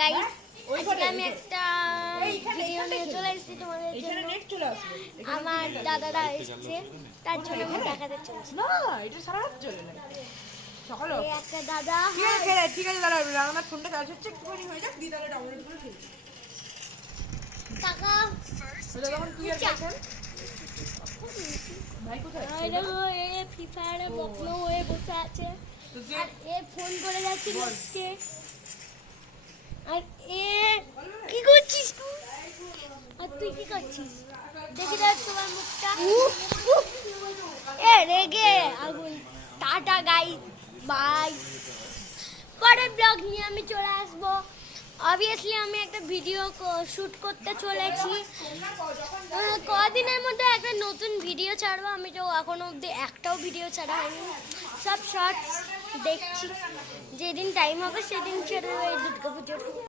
Guys আজকে আমি একটা ভিডিও নিয়ে চলে এসেছি তোমাদের জন্য। আমার দাদারা এসেছে তার জন্য আমি দেখাতে চলেছি। না এটা সারা রাত চলে না সকালে এই একটা দাদা ঠিক আছে দাদা আমার ফোনটা চার্জ হচ্ছে একটুখানি হয়ে যাক দিয়ে তাহলে ডাউনলোড করে ফেলছি টাকা তখন তুই আর এখন ভাই কোথায় ফ্রি ফায়ারে বকলো হয়ে বসে আছে আর এ ফোন করে যাচ্ছে লোককে। আর এ কি করছিস তুই? আর তুই কি করছিস? দেখি দেখ তোমার মুখটা। এ রেগে আগুন। Ta ta guys, bye. পরের ব্লগ নিয়ে আমি চলে আসবো। অবভিয়াসলি আমি একটা ভিডিও শুট করতে চলেছি। কদিনের মধ্যে একটা নতুন ভিডিও ছাড়বো। আমি তো এখনো অবধি একটাও ভিডিও ছাড়া হয়নি, সব শর্টস দেখছি। যেদিন টাইম হবে সেদিন ছেড়ে দেবো এই দুর্গা পুজোর।